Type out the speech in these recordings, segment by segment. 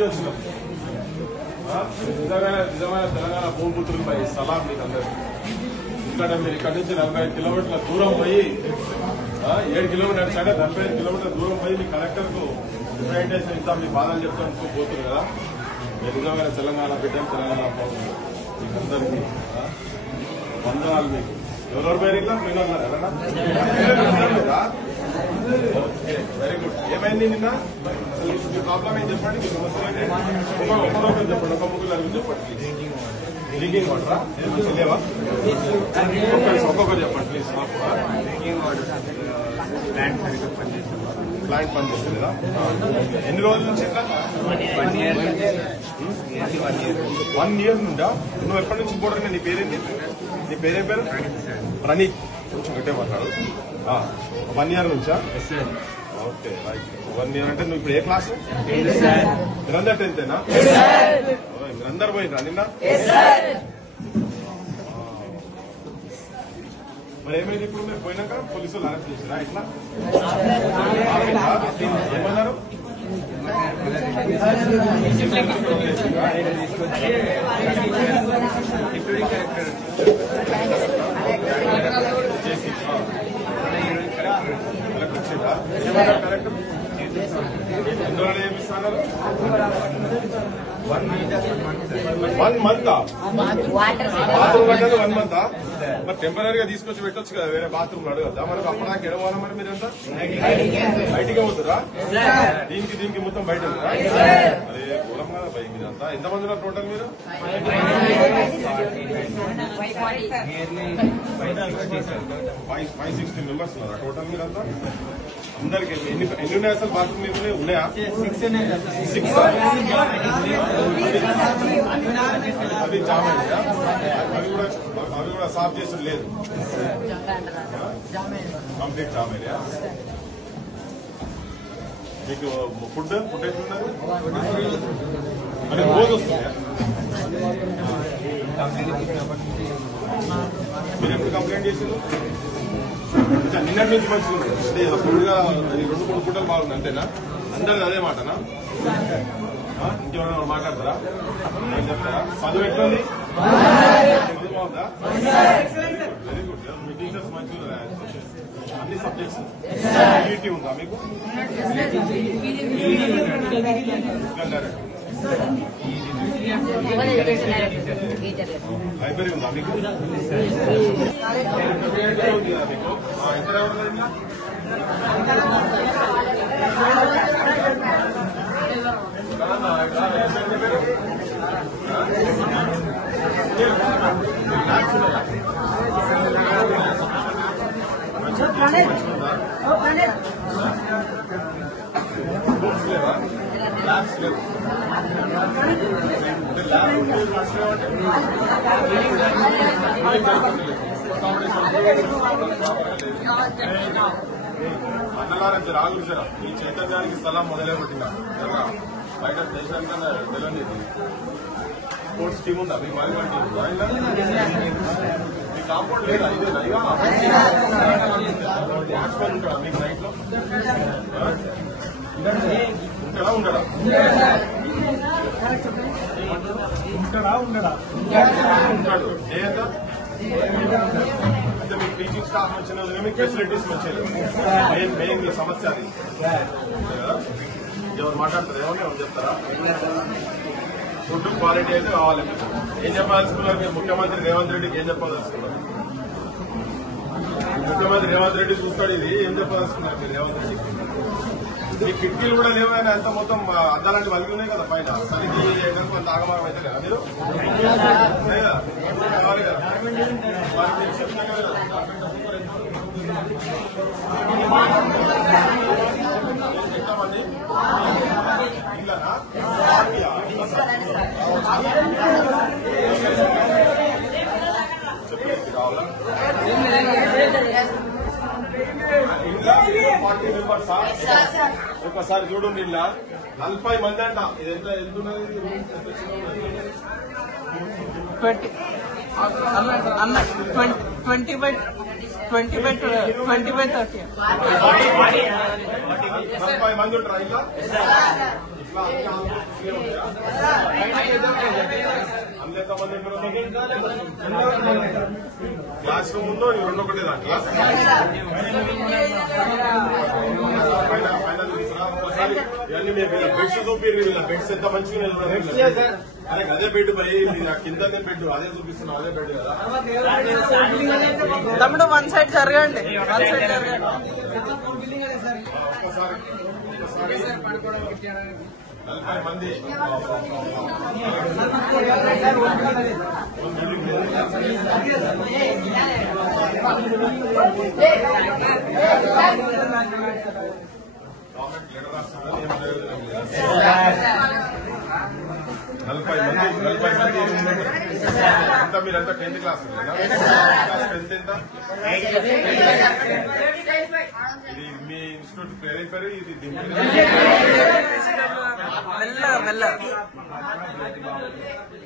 నుంచి వచ్చినాం. నిజమైన తెలంగాణ భూమిపుత్రులపై సలాం మీకు అందరికీ. మీరు ఇక్కడ నుంచి 45 కిలోమీటర్ల దూరం పోయి 7 కిలోమీటర్స్ అంటే 45 కిలోమీటర్ల దూరం పోయి మీ కలెక్టర్ కు రిప్రజెంటేషన్ ఇద్దాం, మీ బాధలు చెప్తాను పోతుంది కదా. మీరు నిజమైన తెలంగాణ బిడ్డలు, తెలంగాణ పౌరులు మీకు అందరికీ వందనాలు. మీకు ఎవరెవరు పేరు ఇట్లా మీరు ఉన్నారు ఎవరన్నా? Okay, very good. ఏమైంది నిన్న? అసలు మీ ప్రాబ్లం ఏం చెప్పండి, మీ సమస్య ఒక్కొక్కరు చెప్పండి, ఒక ముగ్గురు అడుగు చెప్పండి ప్లీజ్. డ్రింకింగ్ వాటరా లేవా? ఒక్కొక్కరు చెప్పండి ప్లీజ్. ప్లాంట్ పనిచేస్తుందా? ఎన్ని రోజుల నుంచి ఇట్లా? 1 year నుండా? నువ్వు ఎప్పటి నుంచి ఇంపోర్టర్? నీ పేరేంటి? నీ పేరేం పేరు? ప్రణీత్. కొంచెం గట్టే మాట్లాడు. 1 year నుంచా? Okay, right. 1 year అంటే నువ్వు ఇప్పుడు ఏ క్లాస్? మీరందరూ 10th ఏనా? మీరందరూ పోయినరా నిన్న? మరి ఏమైంది ఇప్పుడు? మీరు పోయినాక పోలీసులు అరెస్ట్ చేసిరా? ఇట్లా ఏమన్నారు? కరెక్ట్. ఎందువల్ల ఏమిస్తున్నారు? 1 month బాత్రూమ్ కట్టాలి. 1 month మరి టెంపరీగా తీసుకొచ్చి పెట్టొచ్చు కదా, వేరే బాత్రూమ్ అడగద్దా? మనకు అప్పటిదాకా ఎడవాలా? మరి మీరంతా బయటికే పోతురా? దీనికి మొత్తం బయట అదే కూలం కదా బైక్ మీదంతా. ఎంతమంది ఉన్నారు టోటల్ మీరు? 560 మెంబర్స్ ఉన్నారా టోటల్ మీరంతా? అందరికి ఎన్ని ఉన్నాయి అసలు బాత్రూమ్? ఏమి ఉన్నాయా? 6 అవి జామ్ అయ్యా? అవి కూడా సాఫ్ చేసి లేదు, కంప్లీట్ జామ్ అయ్యా. మీకు ఫుడ్ ఎట్లున్నారు? అంటే రోజు వస్తుందా? మీరు ఎప్పుడు కంప్లైంట్ చేసారు? నిన్నటి నుంచి మంచిగా అంటే ఫుడ్గా 2-3 పూటలు బాగుంది అంతేనా? అందరిది అదే మాటనా? ఇంకెవరైనా మాట్లాడతారా? ఏం చెప్తారా? చదువు ఎట్లుంది? బాగుందా? Very good. మీ టీచర్స్ మంచిగా అన్ని సబ్జెక్ట్స్ ఈటీ ఉందా మీకు? లైబ్రరీ ఉందా మీకు? మీకు ఇద్దరు ఎవరు? అన్నలారా రాగులు సార్, మీ చైతన్యానికి స్థలం మొదలై పెట్టినా బయట దేశానికి తెలియదు. స్పోర్ట్స్ టీమ్ ఉందా? మీ వాలీబాల్ టీమ్ ఉందా? మీ కాంపౌండ్ లేదా? ఇదేనా? వాచ్మెన్ ఉంటాడా మీకు నైట్ లో? ఉంటాడా? ఉంటాడు. ఏదా అంటే మీకు టీచింగ్ స్టాఫ్ వచ్చిన మీకు ఫెసిలిటీస్ వచ్చేది మెయిన్ మీ సమస్య అది. ఎవరు మాట్లాడతారు? ఎవరు చెప్తారా? ఫుడ్ క్వాలిటీ అయితే కావాలి. ఏం చెప్పాల్సుకున్నారు మీరు? ముఖ్యమంత్రి రేవంత్ రెడ్డికి ఏం చెప్పాల్సుకున్నారు? ముఖ్యమంత్రి రేవంత్ రెడ్డి చూస్తాడు ఇది. ఏం చెప్పాల్సుకున్నారు మీరు రేవంత్ రెడ్డికి? మీ కిటికీలు కూడా లేవైనా ఎంత మొత్తం అద్దాలంటే వలిగి ఉన్నాయి కదా పైన. సరికి కొంత ఆగమాగం అయితే కదా మీరు? కావాలి కదా వారికి చెప్తాం కదా. ఎంతమంది ఇల్లనా? చెప్పేసి కావాలా? ఇలా 40 మెంబర్సా? ఒకసారి చూడండి, ఇలా 40 మంది అంట. ఇది ఎంత ఉన్నది? 20 by 30. 40 మంది ఉంటారా ఇలా? క్లాస్ రూమ్ ఉందో రెండు ఒకటే దాంట్లో ఒకసారి ఇవన్నీ బెడ్స్ చూపిరు బెడ్స్ ఎంత మంచిగా వెళ్తున్నారు అదే బెడ్ మరి కింద బెడ్ అదే చూపిస్తున్నాం అదే బెడ్ కదా తమ్ముడు వన్ సైడ్ జరగండి ఒక్కసారి 40 మంది ఎంత మీరంతా 10th క్లాస్ ఎంత ఇది మీ ఇన్స్టిట్యూట్ పేరు ఇది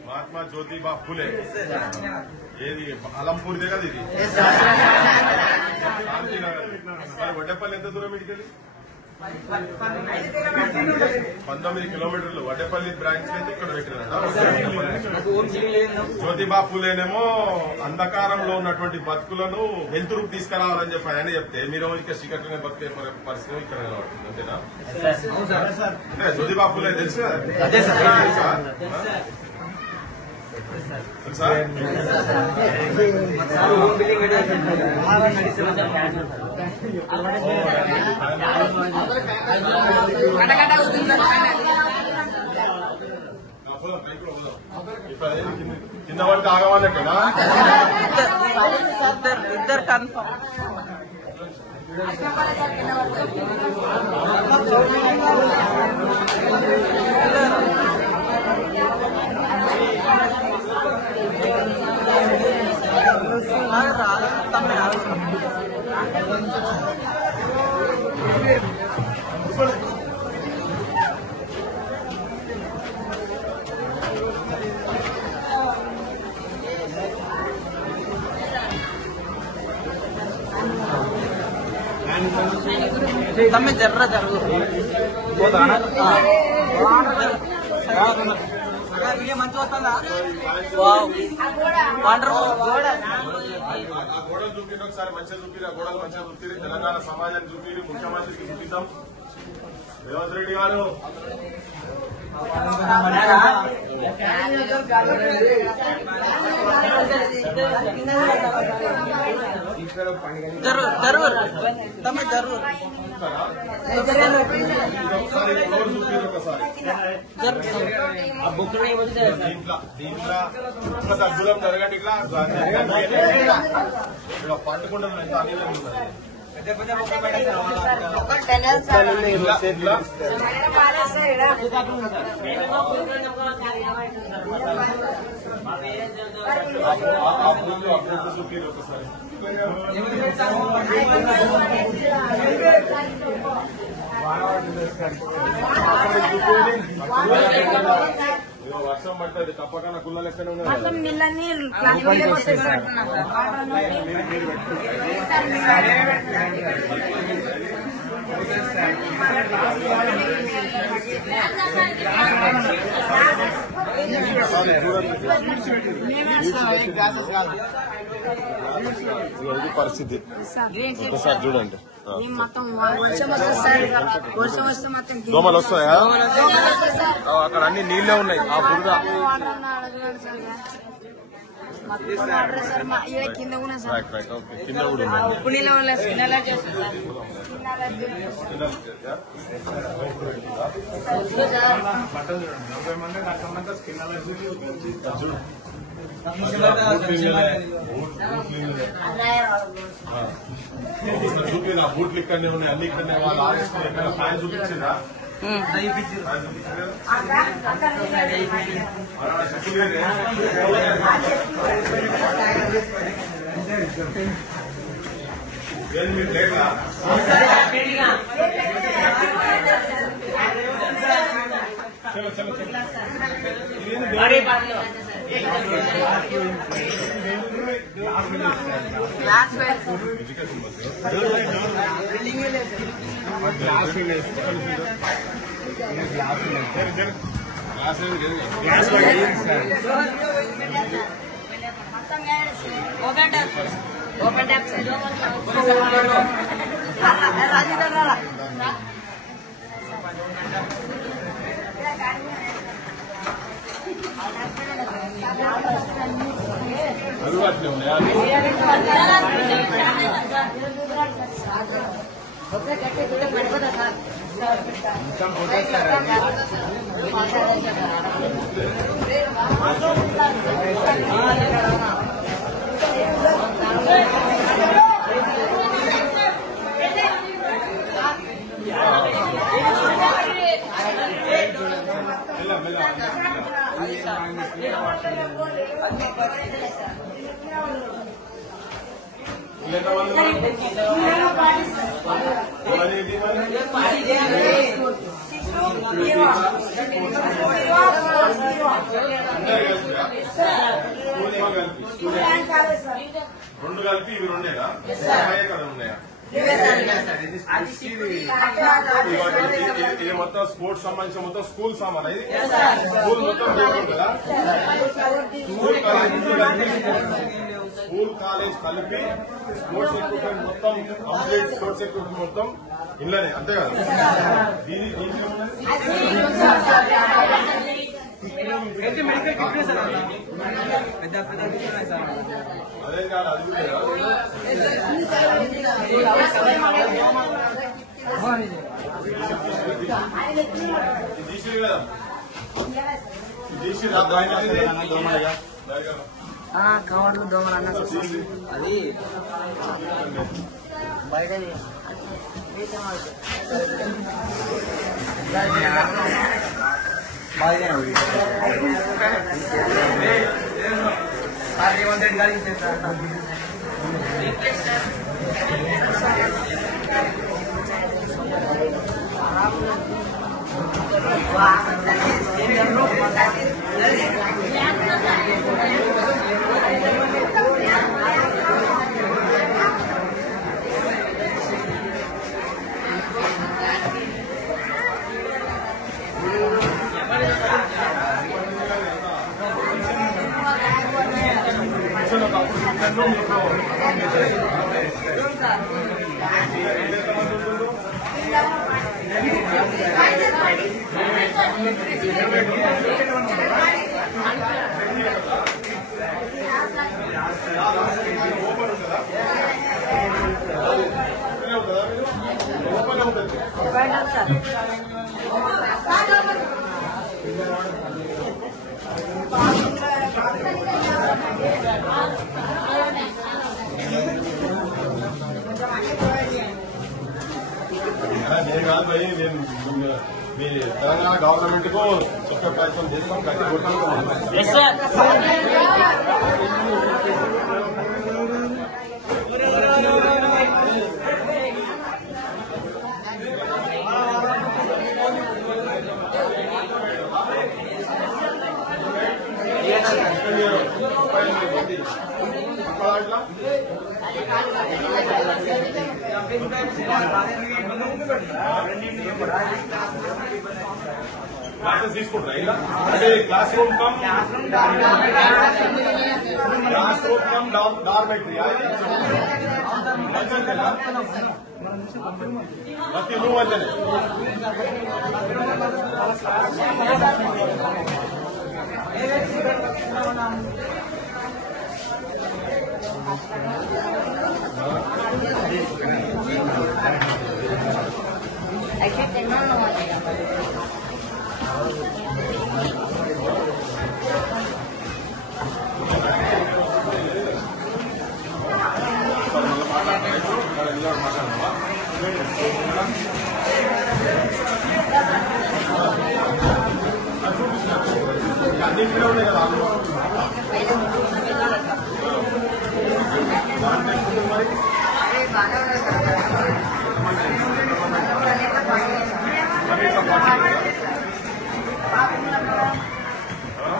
మహాత్మా జ్యోతిబా ఫులే ఏది అలంపూర్దే కదా ఇది శాంతినగర్ వడ్డేపల్లి ఎంత దూరం ఇటుకెళ్ళి 19 కిలోమీటర్లు వడ్డేపల్లి బ్రాంచ్ అయితే ఇక్కడ పెట్టినట్ట జ్యోతిబా ఫులేనేమో అంధకారంలో ఉన్నటువంటి బతుకులను వెలుతురుకు తీసుకురావాలని చెప్పి ఆయన చెప్తే మీరు ఇక్కడ చీకట్లనే బతికే పరిస్థితి ఇక్కడ నిలబడుతుంది అంతేనా అంటే జ్యోతిబా ఫులే తెలుసు కదా కింద పడితే ఆగవాలకేనా ఇద్దరు కన్ఫర్మ్ తమ్మి జర్ర జరుగు మంచి వస్తుందా గోడలు చూపిరు ఒకసారి మంచిగా చూపిరు ఆ గోడలు మంచిగా చూపిరు తెలంగాణ సమాజాన్ని చూపిరు ముఖ్యమంత్రికి చూపిద్దాం రేవంత్ రెడ్డి గారు దీంట్లో అద్భుతం జరగండి ఇట్లా పండుకుంటాం చూపిరు ఒకసారి వర్షం పడుతుంది తప్పకుండా గుళ్ళ లెక్కనే ఉన్నాయి ఇది పరిస్థితి ఒకసారి చూడండి దోమలు వస్తాయా అక్కడ అన్ని నీళ్లే ఉన్నాయి ఆ బురద కింద కూడా చూపిరా బూట్లు ఇక్కడనే ఉన్నాయి అన్ని ఇక్కడనే వాళ్ళు ఆరేసుకుని ఎక్కడ ఫ్యాన్ చూపించిందా మీరు లేట్లా చలో చలో చలో అందుబాటులో ఉన్నాయా? రెండు కలిపి ఇవి రెండేనా? ఎక్కడ ఉన్నాయా? ఇది మొత్తం స్పోర్ట్స్ సంబంధించిన మొత్తం స్కూల్ సామాన్. ఇది స్కూల్ మొత్తం కదా, స్కూల్ కాలేజ్ కలిపి స్పోర్ట్స్ ఎక్విప్మెంట్ మొత్తం కంప్లీట్ స్పోర్ట్స్ ఎక్విప్మెంట్ మొత్తం ఇళ్ళనే, అంతే కదా? అదే కాదు, అది కవర్లు దోమలు అన్న అది బయట నేను కాదు భయ్, నేను మీ తెలంగాణ గవర్నమెంట్ కు చెప్పే ప్రయత్నం చేస్తాం. గట్టి కొట్టాలి. క్లాసెస్ తీసుకుంటారా ఇలా? అంటే క్లాస్ రూమ్ కమ్ డార్మెటరీ ప్రతి రూమ్ అంతేనే. అన్నింటిలో ఉన్నాయి కదా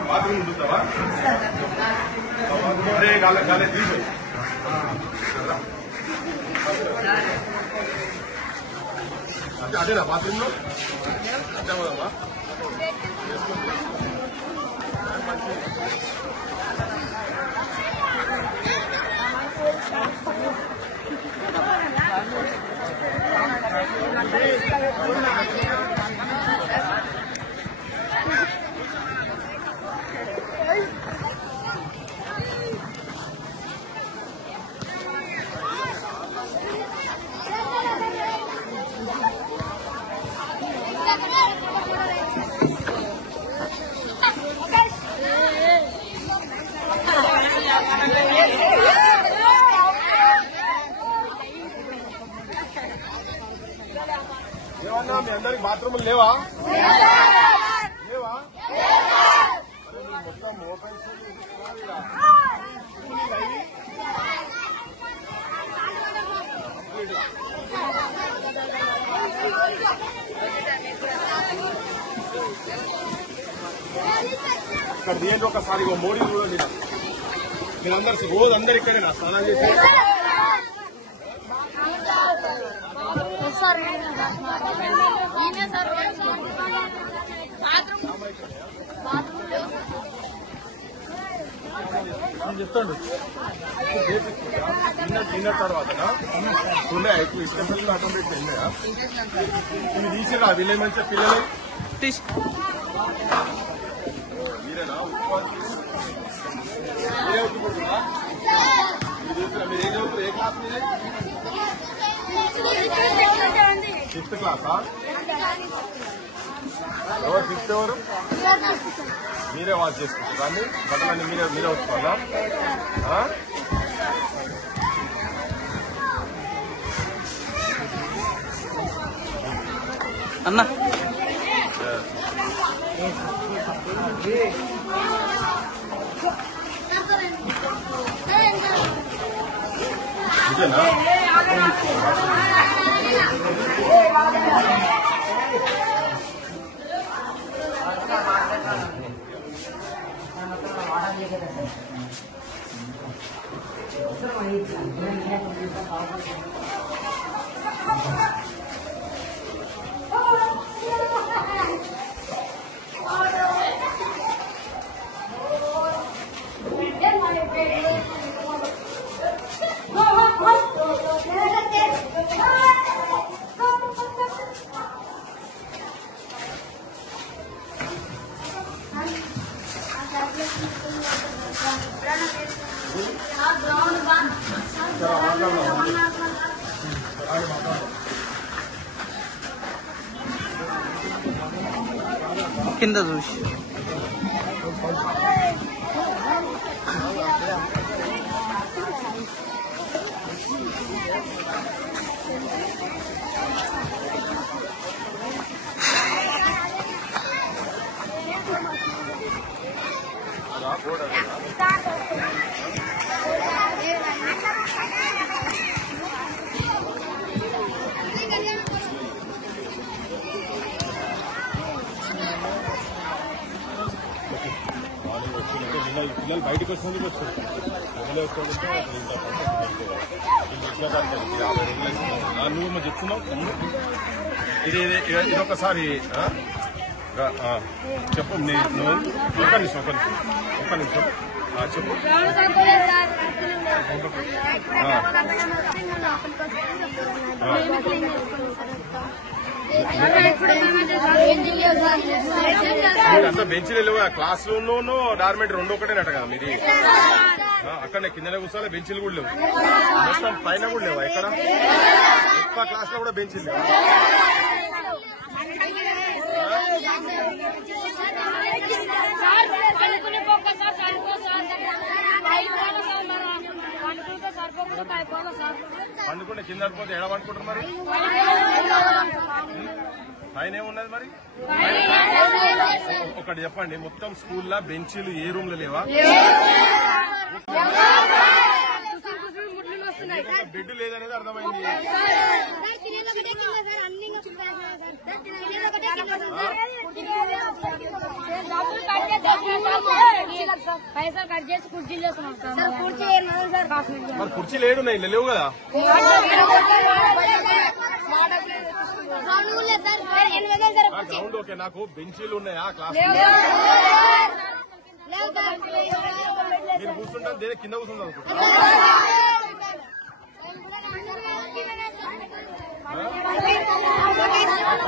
బాత్రూమ్ చూస్తావా? అరే గాలే తీసు అదేనా బాత్రూమ్ లో అదే పోదామా ఏమన్నా మీ అందరికి బాత్రూములు లేవా లేవా మొత్తం ఓపెన్ ఇక్కడ తీయండి ఒకసారి మోడీ చూడండి మీరందరూ రోజు అందరు ఇక్కడే నా స్నానం చేసి చెప్తాడు తిన్న తర్వాత ఉన్నాయా ఇప్పుడు ఇష్టం పిల్లలు ఆటోమేటిక్ ఉన్నాయా ఇవి తీసిరా వీళ్ళే మంచిగా పిల్లలు మీరేనా మీరే ఒప్పుకుంటున్నా మీరు ఏం చదువుతారు ఏ క్లాస్ మీరే 5th క్లాసా ఎవరు 5th ఎవరు మీరే వాచ్ చేసుకుంటారు కానీ బట్టలన్నీ మీరే వస్తున్నారా అన్నా ఇదేనా కింద చూసి పిల్లలు బయటకు వస్తుంది నువ్వు చెప్తున్నావు ఇది ఒకసారి చెప్పు నువ్వు ఒక నిమిషం చెప్పు అంతా బెంచ్లు లేవు క్లాస్ రూమ్ డార్మెంటరీ 2 ఒకటేనట కదా మీది అక్కడనే కిందనే కూర్చోవాలి బెంచ్లు కూడా లేవు మొత్తం పైన కూడా లేవా ఇక్కడ ఒక్క క్లాస్ లో కూడా బెంచ్లు లేవు పండుకుంటే కింద పడిపోతే ఎడ పండుకుంటారు మరి పైన ఏమున్నది మరి ఒకటి చెప్పండి మొత్తం స్కూల్లో బెంచీలు ఏ రూమ్ లో లేవా బెడ్ లేదనేది అర్థమైంది పైసలు కట్ చేసి కుర్చీలు చేస్తున్నాం సార్. కుర్చీ మరి కుర్చీ లేడు నేను లేవు కదా. గ్రౌండ్ ఓకే, నాకు బెంచీలు ఉన్నాయా క్లాస్? మీరు కూర్చుంటాను దేని కింద కూర్చుంటాను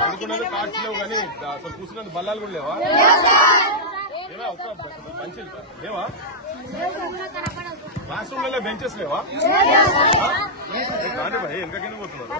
అనుకున్నది. కార్డ్స్ లేవు కానీ అసలు కూర్చున్నది బల్లాలు కూడా లేవా? బెంచీలు లేవా? క్లాస్ రూమ్ లో బెంచెస్ లేవా? కానీ భయ్ ఇంకా కింద పోతున్నారు.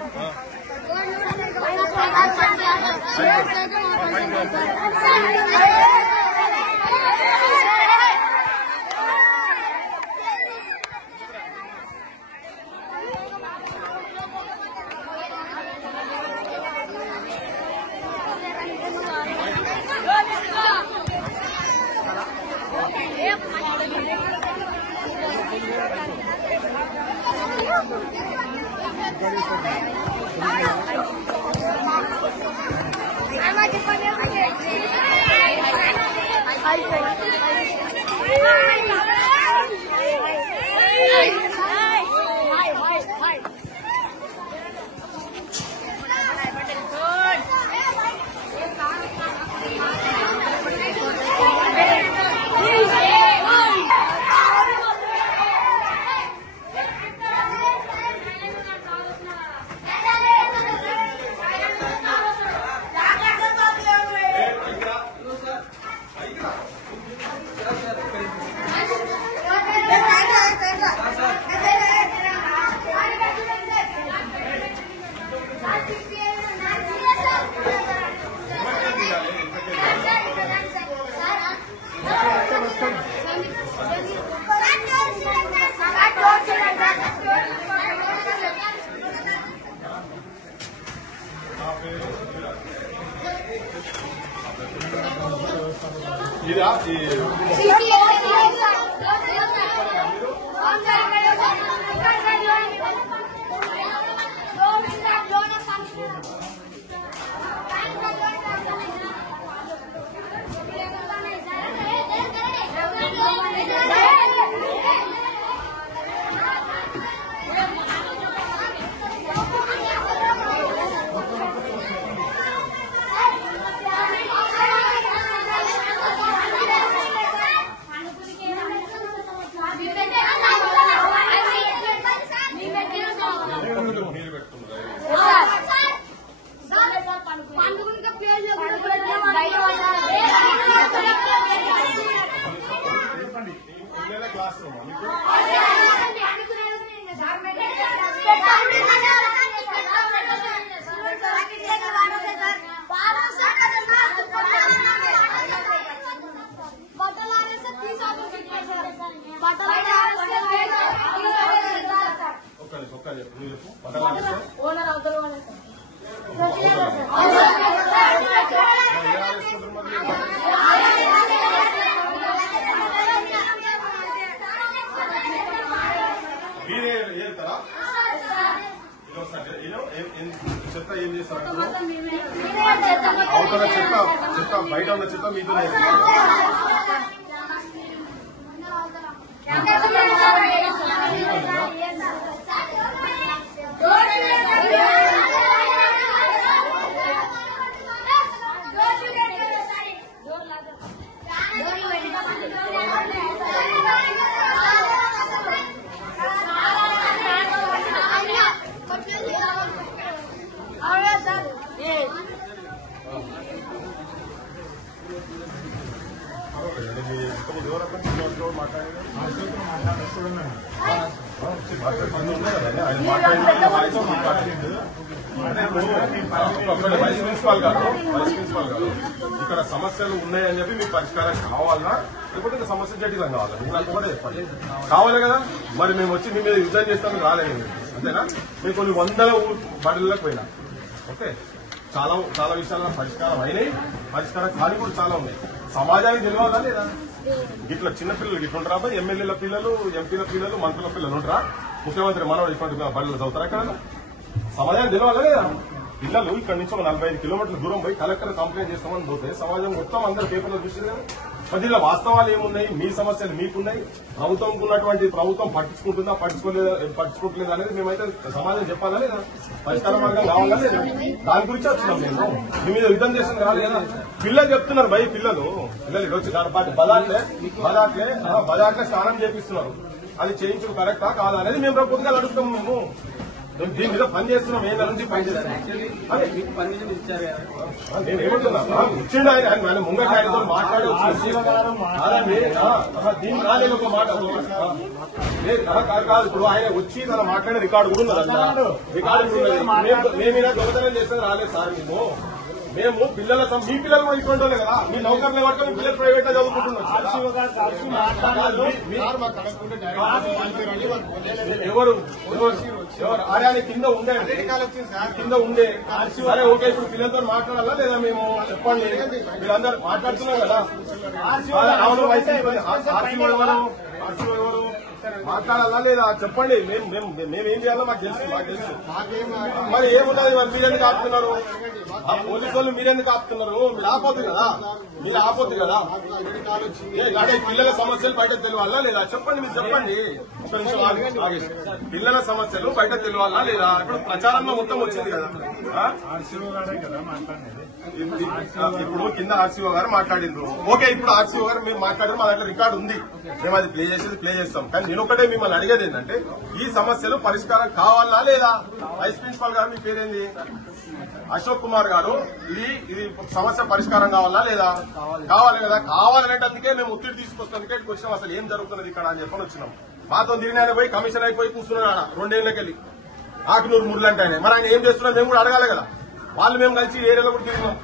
క్లాస్ రూమ్ చెత్త ఏం చేస్తారు? అవతల చెత్త బయట ఉన్న చెత్త మీతో వైస్ ప్రిన్సిపాల్ గారు ఇక్కడ సమస్యలు ఉన్నాయని చెప్పి మీకు పరిష్కారం కావాలన్నా లేకపోతే ఇంకా సమస్య జటిలం కావాలా? మీకు నాకు కూడా చెప్పండి. కావాలి కదా, మరి మేము వచ్చి మీ మీద యుద్ధం చేస్తామని రాలేదు అంతేనా? మేము కొన్ని వందల బడులకు పోయినా ఓకే, చాలా విషయాల్లో పరిష్కారం అయినాయి, పరిష్కారం కాని కూడా చాలా ఉన్నాయి. సమాజానికి తెలియాలా లేదా? ఇట్లా చిన్నపిల్లలు ఇట్లా ఉంటారా? ఎమ్మెల్యేల పిల్లలు, ఎంపీల పిల్లలు, మంత్రుల పిల్లలు ఉంటారా? ముఖ్యమంత్రి మనవాడు ఇప్పటి బడులు చదువుతారా? ఎక్కడ సమాజానికి తెలియాలా లేదా? పిల్లలు ఇక్కడ నుంచి 45 కిలోమీటర్ల దూరం పోయి కలెక్టర్ కంప్లైంట్ చేస్తామని పోతే సమాజం మొత్తం అందరూ పేపర్లో చూసింది కదా. మరి దీనిలో వాస్తవాలు ఏమున్నాయి, మీ సమస్యలు మీకున్నాయి, ప్రభుత్వంకు ఉన్నటువంటి ప్రభుత్వం పట్టించుకుంటుందా పట్టించుకోవట్లేదు అనేది మేమైతే సమాజం చెప్పాలా లేదా, పరిష్కార మార్గం కావాలా లేదా, దాని గురించి వచ్చినాం. మేము మీ మీద యుద్ధం చేసిన కాదు కదా. పిల్లలు చెప్తున్నారు భయ పిల్లలు వచ్చి బజార్లే స్నానం చేపిస్తున్నారు. అది చేయించడం కరెక్టా కాదా అనేది మేము ప్రభుత్వం అడుగుతాము. మేము దీని మీద పని చేస్తున్నాం, ఏ నుంచి పని చేస్తున్నాం. నేను ఏమంటున్నా, వచ్చిండు ఆయన ముంగట ఆయనతో మాట్లాడి దీని రాలేదు ఒక మాట కాదు. ఇప్పుడు ఆయన వచ్చి తన మాట్లాడే రికార్డు కూడా ఉన్నది. రికార్డు మేము ఇలా దొంగతనం చేస్తే రాలేదు సార్. మేము పిల్లల మీ పిల్లలు కూడా ఇటువంటి వాళ్ళే కదా. మీ నౌకర్లు పట్టుకుని మీ పిల్లలు ప్రైవేట్ గా చదువుకుంటున్నారు. ఎవరు ఆర్యాన్ని కింద ఉండే సరే ఓకే. ఇప్పుడు పిల్లలతో మాట్లాడాలా లేదా మేము చెప్పండి. మీరందరూ మాట్లాడుతున్నాం కదా. అవును ఎవరు మాట్లాడాలా లేదా చెప్పండి. మేమేం చేయాలో మాకు తెలుసు. మరి ఏమున్నది, మరి మీరెందుకు ఆపుతున్నారు? ఆ పోలీసు వాళ్ళు మీరెందుకు ఆపుతున్నారు? మీరు ఆపోద్దు కదా. పిల్లల సమస్యలు బయట తెలియాలా లేదా చెప్పండి. మీరు చెప్పండి. పిల్లల సమస్యలు బయట తెలియాలా లేదా? ఇప్పుడు ప్రచారంలో మొత్తం వచ్చింది కదా. ఇప్పుడు కింద ఆర్సీఓ గారు మాట్లాడిండ్రు. ఓకే, ఇప్పుడు ఆర్సీఓ గారు మేము మాట్లాడారు, మా దగ్గర రికార్డు ఉంది, మేము అది ప్లే చేస్తాం. కానీ నేను ఒకటే మిమ్మల్ని అడిగేది ఏంటంటే, ఈ సమస్యలు పరిష్కారం కావాలా లేదా? వైస్ ప్రిన్సిపాల్ గారు మీ పేరేంది? అశోక్ కుమార్ గారు, ఇది సమస్య పరిష్కారం కావాలా లేదా? కావాలి కదా. కావాలనేది అందుకే మేము ఒత్తిడి తీసుకొస్తానికి వచ్చినాం. అసలు ఏం జరుగుతున్నది ఇక్కడ అని చెప్పని వచ్చినాం. మాతో దిగిన పోయి కమిషన్ అయిపోయి కూర్చున్నాడు ఆడ 2 ఏళ్లకెళ్ళి ఆకునూరు మురళంటే ఆయన. మరి ఆయన ఏం చేస్తున్నారు మేము కూడా అడగాలి కదా. వాళ్ళు మేము కలిసి ఏరియాలో కూడా తిరిగినాం.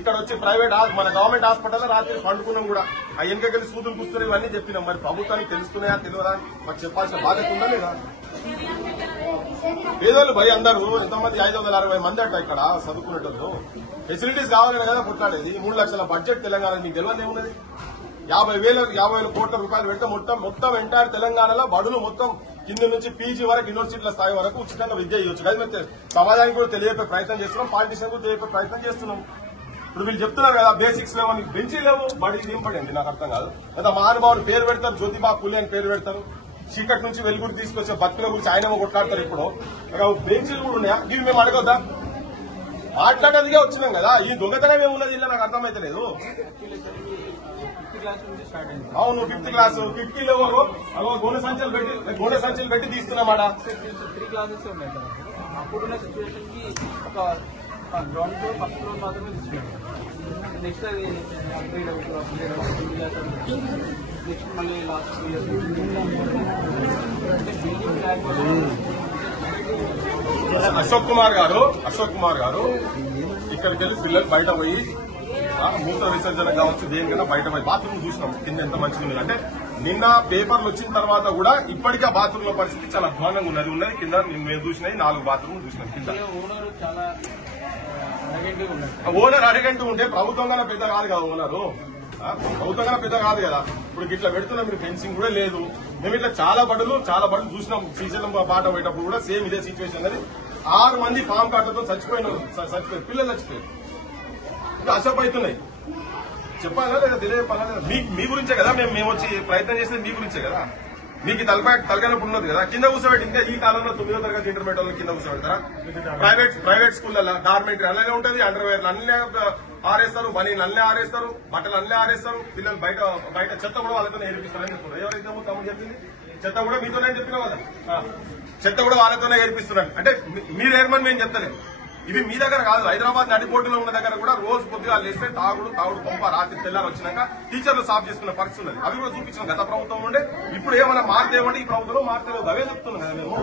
ఇక్కడ వచ్చి ప్రైవేట్ మన గవర్నమెంట్ హాస్పిటల్లో రాత్రి పండుకున్నాం కూడా. ఆ వెనకకెళ్ళి సూదులు కూర్చుని ఇవన్నీ చెప్పినాం. మరి ప్రభుత్వానికి తెలుస్తున్నాయా తెలియదా మాకు చెప్పాల్సిన బాధ్యత ఉందా లేదా? పేదోళ్ళు భయ అందరూ ఎంతమంది 560 మంది అంట ఇక్కడ చదువుకునేటోళ్ళు. ఫెసిలిటీస్ కావాలని కదా పుట్టాడేది. 3 లక్షల బడ్జెట్ తెలంగాణ. మీకు తెలియదు ఏమున్నది? 50,000 కోట్ల రూపాయలు పెడితే మొత్తం ఎంటైర్ తెలంగాణలో బడులు మొత్తం కింద నుంచి పీజీ వరకు యూనివర్సిటీల స్థాయి వరకు ఉచితంగా విద్య ఇవ్వచ్చు. అది మేము సమాజానికి కూడా తెలియపే ప్రయత్నం చేస్తున్నాం, పాలిటిషియన్ కూడా తెలియపే ప్రయత్నం చేస్తున్నాం. ఇప్పుడు వీళ్ళు చెప్తున్నారు కదా బేసిక్స్ లేవు, బెంచీ లేవు, బడికి ఏం పడింది నాకు అర్థం కాదు. లేదా మహానుభావుడు పేరు పెడతారు, జ్యోతిబా పులి అని పేరు పెడతారు. చీకటి నుంచి వెలుగుడు తీసుకొచ్చే భక్తుల గురించి ఆయనేమో కొట్లాడతారు. ఇప్పుడు బెంచీలు కూడా ఉన్నాయా? ఇవి మేము అడగొద్దా? మాట్లాడేందుకే వచ్చినాం కదా. ఈ దొంగతనం ఏమున్నది ఇలా నాకు అర్థమైతే లేదు. అవును 5th క్లాస్ కిటికీలు ఎవరు గోనె సంచులు పెట్టి తీస్తున్నామాట. 3 క్లాసెస్ ఉన్నాయి కదా. అప్పుడున్న సిచ్యువేషన్ కి ఒక గ్రౌండ్ ఫ్లోర్ ఫస్ట్ ఫ్లోర్ మాత్రమే తీసుకున్నాడు. నెక్స్ట్ అది అప్గ్రేడ్ నెక్స్ట్ మళ్ళీ లాస్ట్ 2 years అశోక్ కుమార్ గారు ఇక్కడికి వెళ్ళి పిల్లలు బయట పోయి మూత్ర విసర్జన కావచ్చు దేనికైనా బయట పోయి బాత్రూమ్ చూసినాం కింద ఎంత మంచిగా ఉంది అంటే. నిన్న పేపర్లు వచ్చిన తర్వాత కూడా ఇప్పటికే బాత్రూమ్ లో పరిస్థితి చాలా అధ్వానంగా ఉన్నది కింద. మేము చూసినాయి 4 బాత్రూమ్లు చూసినాం కింద. ఓనర్ అరగంట ఉంటే ప్రభుత్వం కన్నా పెద్ద కాదు కదా ఓనరు. ప్రభుత్వం కన్నా పెద్ద కాదు కదా. ఇప్పుడు ఇట్లా పెడుతున్నా మీరు ఫెన్సింగ్ కూడా లేదు. మేము ఇట్లా చాలా బడులు చూసినాం. శ్రీశైలం పాట పోయేటప్పుడు కూడా సేమ్ ఇదే సిచ్యువేషన్. అది 6 మంది పాము కాటతో చచ్చిపోయారు పిల్లలు చచ్చిపోయారు. ఇంకా అసలు అవుతున్నాయి. చెప్పాలా లేదా తెలియపాలా లేదా? మీ గురించే కదా మేము వచ్చి ప్రయత్నం చేసేది మీ గురించే కదా. మీకు తలకాయనప్పుడు ఉన్నది కదా. కింద కూర్చోబెట్టి ఇంకా ఈ కాలంలో 9వ తరగతి ఇంటర్మీడియట్ వాళ్ళని కింద కూర్చోబెడతారా? ప్రైవేట్ స్కూళ్ళలో డార్మెంటరీ అలానే ఉంటుంది. అండర్వేర్ అన్ని ఆరేస్తారు, బనీలు అన్నీ ఆరేస్తారు, బట్టలు అన్నీ ఆరేస్తారు. పిల్లలు బయట చెత్త కూడా వాళ్ళతోనే ఏర్పిస్తారని చెప్తున్నారు. ఎవరైతే తమ్ముడు చెప్పింది చెత్త కూడా మీతోనే చెప్పినావు కదా. చెత్త కూడా వాళ్ళతోనే ఏర్పిస్తున్నారు. అంటే మీరు ఏర్మని మేము చెప్తలేదు. ఇవి మీ దగ్గర కాదు. హైదరాబాద్ నడిపోటులో ఉన్న దగ్గర కూడా రోజు కొద్దిగా లేస్తే తాగుడు పంప రాత్రి తెల్లారు వచ్చినాక టీచర్లు సాఫ్ చేసుకున్న పరిస్థితి ఉన్నది. అవి కూడా చూపించిన గత ప్రభుత్వం ఉండే. ఇప్పుడు ఏమైనా మార్తేమంటే ఈ ప్రభుత్వంలో మార్తేలేదు. అవే చెప్తున్నాం కదా మేము.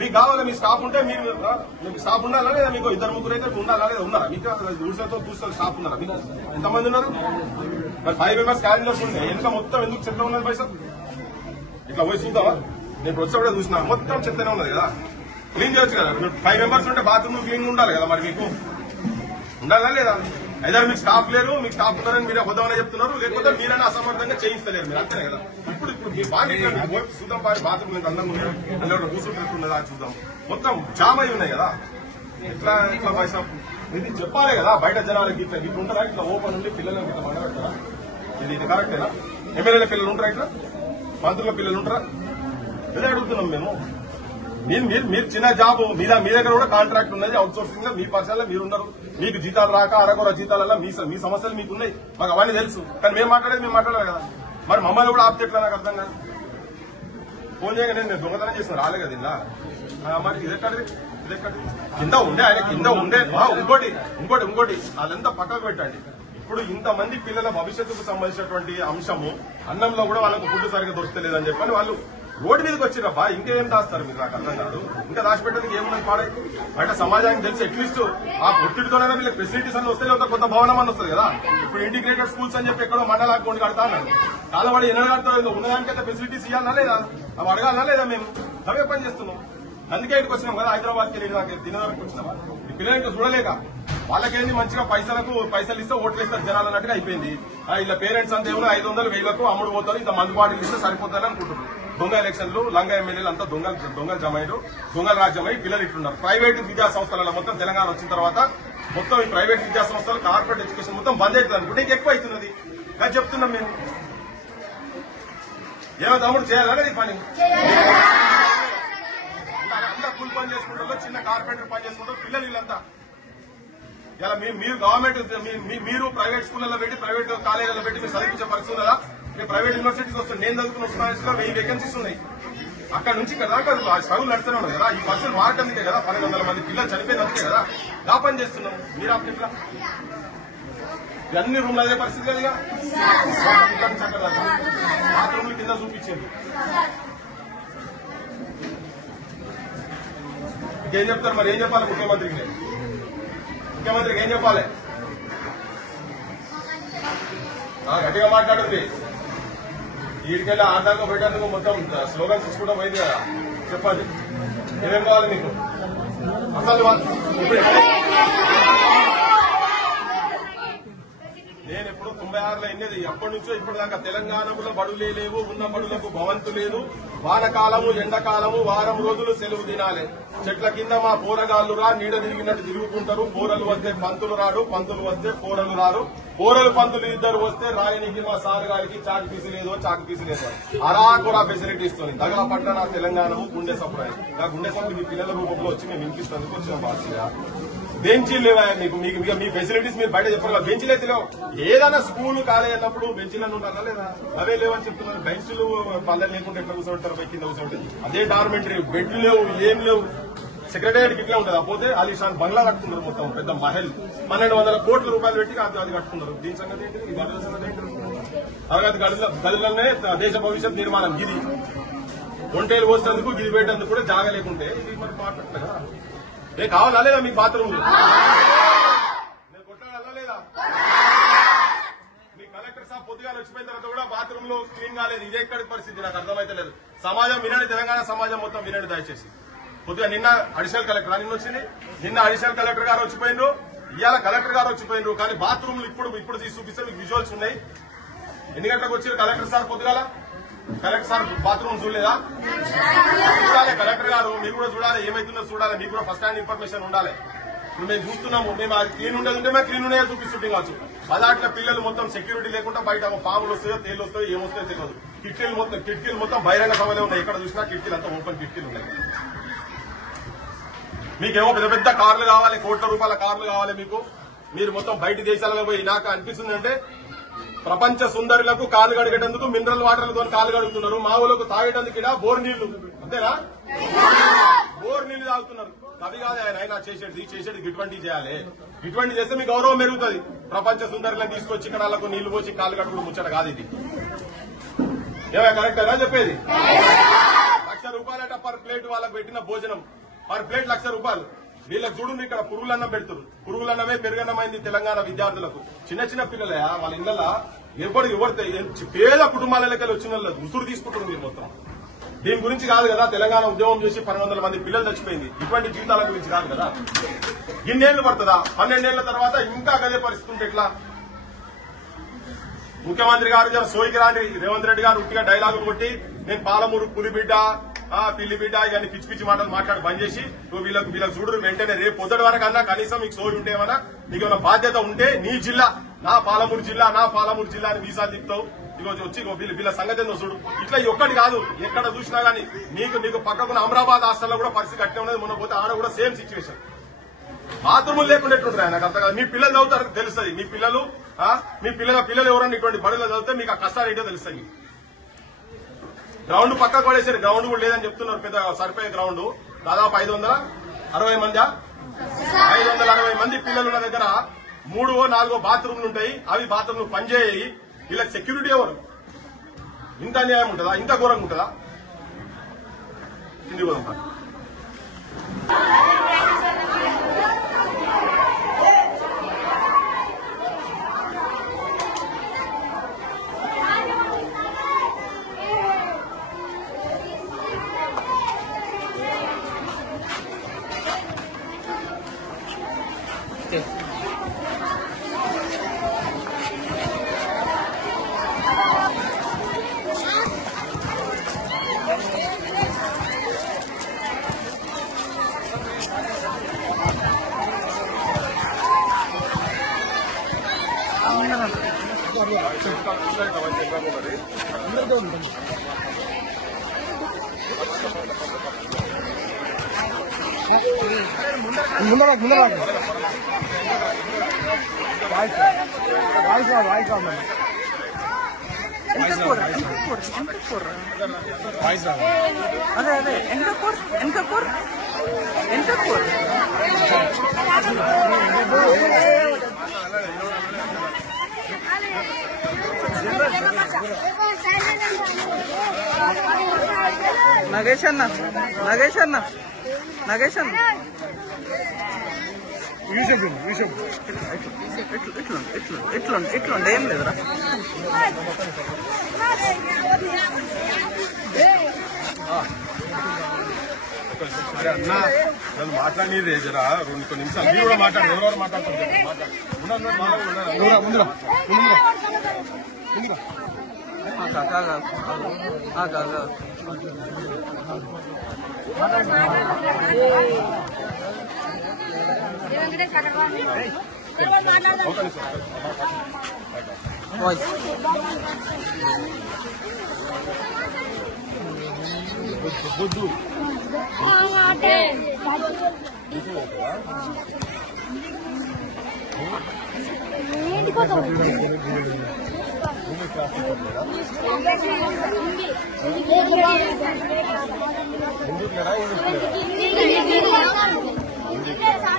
మీకు కావాలి మీ స్టాఫ్ ఉంటే మీకు స్టాఫ్ ఉండాలా లేదా? మీకు 2-3 అయితే ఉండాలా లేదా? ఉన్నారా మీకు? ఊరితో చూస్తారు స్టాఫ్ ఉన్నారా? మీకు ఎంతమంది ఉన్నారు? మరి 5 మెంబర్స్ క్యాబినెట్స్ ఉన్నాయి. ఎంత మొత్తం ఎందుకు చెత్త ఉన్నది పైసా? ఇట్లా పోయి చూద్దామా? నేను వచ్చేప్పుడే చూసినా మొత్తం చెత్తనే ఉన్నది కదా. క్లీన్ చేయొచ్చు కదా. 5 మెంబర్స్ ఉంటే బాత్రూమ్ క్లీన్ ఉండాలి కదా. మరి మీకు ఉండాలా లేదా? అయితే మీకు స్టాఫ్ లేరు, మీకు స్టాఫ్ ఉన్నారని మీరు అబద్ధమని చెప్తున్నారు. లేకపోతే మీరైనా అసమర్థంగా చేయిస్తలేరు. మీరు అంతేనే కదా. ఇప్పుడు మీ బాగా చూద్దాం. బాత్రూమ్ అందంగా ఉన్నాయి, అందులో కూర్చుంటున్నదా చూద్దాం. మొత్తం జామ్ అయి ఉన్నాయి కదా. ఇట్లా పైసా ఇది చెప్పాలి కదా. బయట జనాలకి ఇట్లా ఉంటుందా? ఇట్లా ఓపెన్ ఉండి పిల్లలకి ఇట్లా మండబెడతారా? ఇది కరెక్టేనా? ఎమ్మెల్యేల పిల్లలు ఉంటారా ఇట్లా? మంత్రుల పిల్లలు ఉంటారా? ఇదే అడుగుతున్నాం మేము. మీరు చిన్న జాబ్ మీ దగ్గర కూడా కాంట్రాక్ట్ ఉన్నది, అవుట్ సోర్సింగ్ మీ పర్సనల్ మీరున్నారు. మీకు జీతాలు రాక అరకొర జీతాలలో మీ సమస్యలు మీకున్నాయి, మాకు అవన్నీ తెలుసు. కానీ మేము మాట్లాడాలి కదా. మరి మమ్మల్ని కూడా ఆప్తెట్లా నాకు అర్థం కాదు. ఫోన్ చేయగా నేను దొంగతనం చేసిన రాలే కదా ఇలా. మరి ఇదెక్కడిది కింద ఉండే ఆయన కింద ఉండే ఇంకోటి అదంతా పక్కకు పెట్టండి. ఇప్పుడు ఇంతమంది పిల్లల భవిష్యత్తుకు సంబంధించినటువంటి అంశము అన్నంలో కూడా వాళ్ళకు ఫుడ్ సరిగ్గా దొరకలేదని చెప్పని వాళ్ళు రోడ్డు మీదకి వచ్చిరబ్బా. ఇంకేం దాస్తారు మీరు? నాకు అర్థం కాదు. ఇంకా దాచిపెట్టడానికి ఏమున్నది పాడే బయట సమాజానికి తెలిసి అట్లీస్ట్ ఆ ఒత్తిడితోనైనా వీళ్ళకి ఫెసిలిటీస్ అన్ని వస్తాయి, లేదా కొత్త భవనం అని వస్తుంది కదా. ఇప్పుడు ఇంటిగ్రేటెడ్ స్కూల్స్ అని చెప్పి ఎక్కడో మండల అకౌంట్ కడతా అన్నారు. కాలవాడి ఎన్నో కడతారు, ఉన్నదానికైతే ఫెసిలిటీస్ ఇవ్వాలన్నా లేదా, అవి అడగాలన్నా లేదా? మేము అవే పని చేస్తున్నాం. అందుకే ఇక్కడికి వచ్చినాం కదా, హైదరాబాద్కి వెళ్ళి తినడానికి వచ్చినామా? ఈ పిల్లలకి చూడలేక వాళ్ళకేంది మంచిగా పైసలు ఇస్తే ఓట్లు ఇస్తారు జనాలు అన్నట్టుగా అయిపోయింది. ఇలా పేరెంట్స్ అంతా ఏమో 500 1000 అమ్ముడు పోతారు, ఇంత మందు బాటిల్ ఇస్తే సరిపోతారని అనుకుంటున్నారు. దొంగ ఎలక్షన్లు లంగా ఎమ్మెల్యేలు అంతా దొంగలు జమైరు, దొంగల రాజ్యమై పిల్లలు ఇట్లున్నారు. ప్రైవేట్ విద్యా సంస్థలలో మొత్తం తెలంగాణ వచ్చిన తర్వాత మొత్తం ఈ ప్రైవేట్ విద్యా సంస్థలు కార్పొరేట్ ఎడ్యుకేషన్ మొత్తం బంద్ అవుతుంది అనుకుంటే ఇంకెక్కువ అవుతున్నది. కానీ చెప్తున్నాం మేము, ఏమో తమ్ముడు చేయాలని ఈ పని. అంతా కూలి పని చేసుకుంటారు, చిన్న కార్పెంటర్ పని చేసుకుంటారు పిల్లలు వీళ్ళంతా. ఇలా మీరు గవర్నమెంట్ మీరు ప్రైవేట్ స్కూళ్లలో పెట్టి ప్రైవేట్ కాలేజీలలో పెట్టి మీరు చదివించే పరిస్థితి ఉందా? మీరు ప్రైవేట్ యూనివర్సిటీకి వస్తుంది. నేను చదువుకున్న ఉస్మానియాలో 1000 వేకెన్సీస్ ఉన్నాయి. అక్కడ నుంచి ఇక్కడ దాకా స్ట్రగుల్ నడుస్తూనే ఉన్నాయి కదా. ఈ పరిస్థితులు మారటానికే కదా 1200 మంది పిల్లలు చనిపోయినందుకే కదా దా పని చేస్తున్నాం. మీరు అట్లా అన్ని రూమ్లు అదే పరిస్థితి కదా. బాత్రూమ్లు కింద చూపించేది. ఇంకేం చెప్తారు మరి? ఏం చెప్పాలి ముఖ్యమంత్రికి? ముఖ్యమంత్రికి ఏం చెప్పాలి? గట్టిగా మాట్లాడుతుంది. వీడికెళ్ళి ఆధారంగా పెట్టేందుకు మొత్తం స్లోగన్స్ తీసుకుంటూ పోయింది కదా. చెప్పండి ఏమేం కావాలి మీకు? అసలు నేను ఎప్పుడు 96లో అయినది. ఎప్పటి నుంచో ఇప్పటి దాకా తెలంగాణలో బడులే లేవు, ఉన్న బడులకు భవంతు లేదు. వానకాలము ఎండాకాలము వారం రోజులు సెలవు దినాలే. చెట్ల కింద మా పోరగాళ్లు రా నీడ తిరిగినట్టు తిరుగుకుంటారు. పోరలు వస్తే పంతులు రాడు, పంతులు వస్తే పోరలు రారు. పోరలు పంతులు ఇద్దరు వస్తే రాయనికి మా సార్ గారికి చాకు పీసలేదో చాకు పీసలేదో అరాకురా ఫెసిలిటీ ఇస్తుంది. దగా పట్ల నా తెలంగాణము గుండె సప్రాయి. నా గుండె సప్పు మీ పిల్లల రూపంలో వచ్చి మేము వినిపిస్తేందుకు వచ్చిన బాధ్యత. బెంచీలు లేవా మీకు? మీ ఫెసిలిటీస్ మీరు బయట చెప్పారు కదా. బెంచీలు అయితే లేవు. ఏదైనా స్కూల్ కాలేజ్ అన్నప్పుడు బెంచీలను ఉండాలా లేదా? అవే లేవని చెప్తున్నారు. బెంచ్లు పల్లెలు లేకుండా ఎట్లా కూర్చోబెట్టారు? పై కింద కూర్చోబెట్టారు. అదే డార్మెంటరీ బెడ్లు లేవు, ఏం లేవు. సెక్రటేరియట్ ఇట్లా ఉంటుంది. పోతే అలీషాన్ బంగ్లా కట్టుకున్నారు. మొత్తం పెద్ద మహల్ 1200 కోట్ల రూపాయలు పెట్టి అది కట్టుకున్నారు. దీని సంగతి ఏంటి? ఈ గదుల సంగతి ఏంటి? తరగతి గదులనే దేశ భవిష్యత్ నిర్మాణం. గిది ఒంటేలు పోసేందుకు గిది పెట్టేందుకు కూడా జాగా లేకుంటే ఇది మరి మాట్లాడలేదు కదా. నేను కావాలా లేదా మీకు బాత్రూమ్? నేను కొట్టాలా లేదా? మీ కలెక్టర్ సాబ్ పొద్దుగా వచ్చిపోయిన తర్వాత కూడా బాత్రూమ్ లో క్లీన్ కాలేదు. ఇదే ఎక్కడి పరిస్థితి నాకు అర్థమైతే లేదు. సమాజం వినండి, తెలంగాణ సమాజం మొత్తం వినండి దయచేసి. కొద్దిగా నిన్న అడిషనల్ కలెక్టర్ నిన్న వచ్చింది. నిన్న అడిషనల్ కలెక్టర్ గారు వచ్చిపోయినరు, ఇవాళ కలెక్టర్ గారు వచ్చిపోయినరు. కానీ బాత్రూమ్లు ఇప్పుడు తీసి చూపిస్తే మీకు విజువల్స్ ఉన్నాయి. ఎన్ని గంటలకు వచ్చారు కలెక్టర్ సార్? పొద్దుగాల కలెక్టర్ సార్ బాత్రూమ్ చూడలేదా? చూడాలి కలెక్టర్ గారు, మీరు కూడా చూడాలి. ఏమైతుందో చూడాలి. మీకు కూడా ఫస్ట్ హ్యాండ్ ఇన్ఫర్మేషన్ ఉండాలి. ఇప్పుడు మేము చూస్తున్నాము. మేము అది క్లీన్ ఉండేది ఉంటే మేము క్లీన్ ఉన్నాయో చూపిస్తుంటే కావచ్చు. పదాట్ల పిల్లలు మొత్తం సెక్యూరిటీ లేకుండా బయట పాములు వస్తాయో తేళ్లు వస్తాయో ఏమొస్తాయో తెలియదు. కిటికీలు మొత్తం బహిరంగ సభలే ఉన్నాయి. ఎక్కడ చూసినా కిటికీలు అంతా ఓపెన్ కిటికీలు ఉన్నాయి. మీకేమో పెద్ద పెద్ద కార్లు కావాలి, కోట్ల రూపాయల కార్లు కావాలి మీకు. మీరు మొత్తం బయట దేశాలలో పోయి నాకు అనిపిస్తుంది అంటే ప్రపంచ సుందరులకు కాలు కడిగేటందుకు మినరల్ వాటర్లతో కాలు కడుగుతున్నారు. మా ఊళ్ళకు తాగేటందుకు ఇక్కడ బోర్ నీళ్లు, అంతేనా? బోర్ నీళ్లు తాగుతున్నారు. అవి కాదు ఆయన చేసేది ఇటువంటి చేయాలి. ఇటువంటి చేస్తే మీ గౌరవం పెరుగుతుంది. ప్రపంచ సుందరులను తీసుకొచ్చి ఇక్కడ వాళ్ళకు నీళ్లు పోసి కాలు కడుగుడు ముచ్చట కాదు ఇది. ఏమైనా కరెక్టేనా చెప్పేది? 1,00,000 రూపాయలట పర్ ప్లేట్ వాళ్ళకు పెట్టిన భోజనం. పర్ ప్లేట్ 1,00,000 రూపాయలు. వీళ్ళకి చూడండి ఇక్కడ పురుగులన్నం పెడుతున్నారు. పురుగులన్నమే పెరుగన్నమైంది తెలంగాణ విద్యార్థులకు. చిన్న చిన్న పిల్లలే వాళ్ళ ఇళ్లలో ఎవరు పేద కుటుంబాలకి వచ్చిన వాళ్ళు ఉసురు తీసుకుంటున్నారు మీరు మొత్తం. దీని గురించి కాదు కదా తెలంగాణ ఉద్యమం చేసి 1200 మంది పిల్లలు చచ్చిపోయింది. ఇటువంటి జీవితాల గురించి కాదు కదా. ఇన్నేళ్లు పడుతుందా? 12 ఏళ్ల తర్వాత ఇంకా అదే పరిస్థితి ఉంటే ఎట్లా? ముఖ్యమంత్రి గారు సోయికి రాని రేవంత్ రెడ్డి గారు ఉట్టిగా డైలాగులు కొట్టి నేను పాలమూరు పులిబిడ్డ పిల్లి బిడ్డ ఇవన్నీ పిచ్చి పిచ్చి మాటలు మాట్లాడి బంద్ చేసి నువ్వు వీళ్ళకి చూడరు వెంటనే రేపు పొద్దుటి వరకు అన్నా కనీసం మీకు సోయి ఉంటేమన్నా నీకు ఏమైనా బాధ్యత ఉంటే నీ జిల్లా నా పాలమూరు జిల్లా అని వీసా తిప్పుతావు. ఈరోజు వచ్చి వీళ్ళ సంగతి ఏందో చూడు. ఇట్లా ఒక్కటి కాదు, ఎక్కడ చూసినా గానీ నీకు పక్కకున్న అమరాబాద్ హాస్టల్లో కూడా పరిస్థితి అట్టే ఉన్నది. మొన్న పోతే ఆడ కూడా సేమ్ సిచ్యువేషన్. బాత్రూములు లేకుండా ఎట్లుంటారు నాకు అర్థం కాదు. మీ పిల్లలు చదువుతారు తెలుస్తుంది. మీ పిల్లలు ఎవరన్నా ఇటువంటి బడులు చదివితే మీకు ఆ కష్టాలు ఏంటో తెలుస్తాయి. గ్రౌండ్ పక్కకు పడేసారు. గ్రౌండ్ కూడా లేదని చెప్తున్నారు. పెద్ద సరిపోయే గ్రౌండ్ దాదాపు 560 మంది 560 మంది పిల్లలున్న దగ్గర 3-4 బాత్రూమ్లు ఉంటాయి. అవి బాత్రూమ్లు పనిచేయాయి. వీళ్ళకి సెక్యూరిటీ ఎవరు? ఇంత అన్యాయం ఉంటుందా? ఇంత ఘోరంగా ఉంటుందా? కింది పోదాం. అదే ఎంకపూర్ నగేష్ అన్న ఇట్లుండే ఏం లేదురా. అన్నా నన్ను మాట్లాడి జరా 2 నిమిషాలు మీరు కూడా మాట్లాడండి. ఎవరెవరు మాట్లాడుతున్నారు? బుద్ధు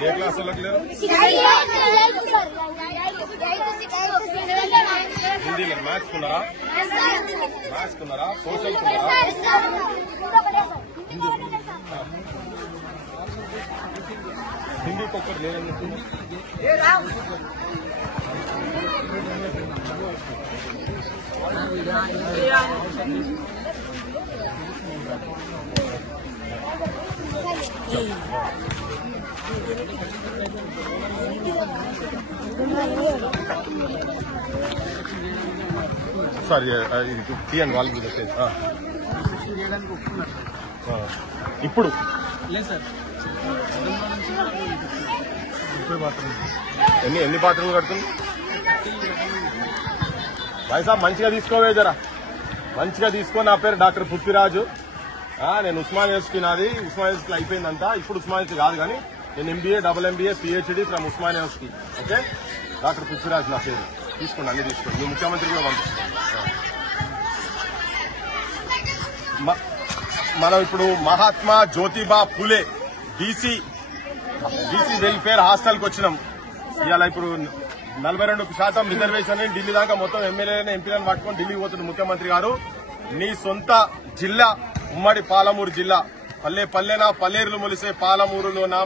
ఏ క్లాస్ వాళ్ళకి లేరు? హిందీలో మ్యాథ్స్ కున్నారా? సోషల్ కున్నారా? హిందీకి ఒక్కటి లేదని చెప్పింది. సారీ తీయండి వాళ్ళకి ఇప్పుడు లేదు సార్. ఎన్ని బాత్రూమ్లు కడుతుంది? భాయ్ సాబ్ మంచిగా తీసుకోవే జరా, మంచిగా తీసుకో. నా పేరు డాక్టర్ పృథ్వీరాజు. నేను ఉస్మానియా యూనివర్సిటీ, నాది ఉస్మానియా యూనివర్సిటీ అయిపోయిందంతా. ఇప్పుడు ఉస్మానియా యూనివర్సిటీ కాదు కానీ నేను MBA, MBA, PhD from Osmania university. Okay, doctor Prithviraj నా పేరు. తీసుకోండి, అన్ని తీసుకోండి. మీ ముఖ్యమంత్రి కూడా పంపిస్తాను. మనం ఇప్పుడు మహాత్మా జ్యోతిబా ఫులే బీసీ వెల్ఫేర్ హాస్టల్కి వచ్చినాం. ఇవాళ ఇప్పుడు 42% రిజర్వేషన్ ఢిల్లీ దాకా మొత్తం ఎమ్మెల్యేలను ఎంపీలను పట్టుకొని ఢిల్లీకి పోతున్న ముఖ్యమంత్రి గారు. నీ సొంత జిల్లా ఉమ్మడి పాలమూరు జిల్లా, పల్లె పల్లెనా పల్లేరులు మొలిసే పాలమూరులోనా